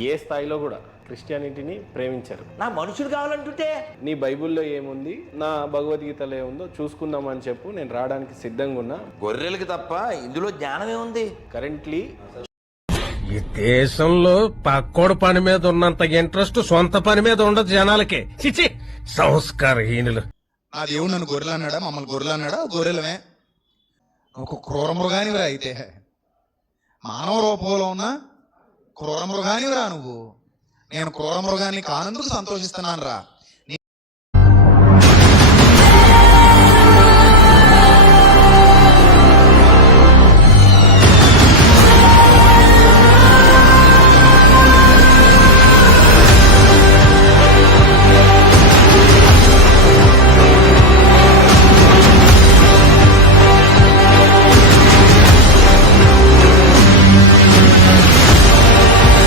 ఏ స్థాయిలో కూడా క్రిస్టియానిటీని ప్రేమించారు. నా మనుషులు కావాలంటుంటే నీ బైబిల్లో ఏముంది, నా భగవద్గీతలో ఏముందో చూసుకుందామని చెప్పు, నేను రావడానికి సిద్ధంగా ఉన్నా. గొర్రెలకి తప్ప ఇందులో జ్ఞానం ఏముంది? కరెంట్లీ ఈ దేశంలో పక్కోడు పని మీద ఉన్నంత ఇంట్రెస్ట్ సొంత పని మీద ఉండదు జనాలకి. చిచి సంస్కారహీనులు. ఆ దేవుడు నన్ను గొర్రెలు అన్నాడా, మమ్మల్ని గొర్రెలు అన్నాడా? గొర్రెలమే. ఒక క్రూర మృగానివిరా. అయితే మానవ రూపంలో ఉన్న క్రూర మృగానివిరా నువ్వు. నేను క్రూర మృగాన్ని కానందుకు సంతోషిస్తున్నాను రా.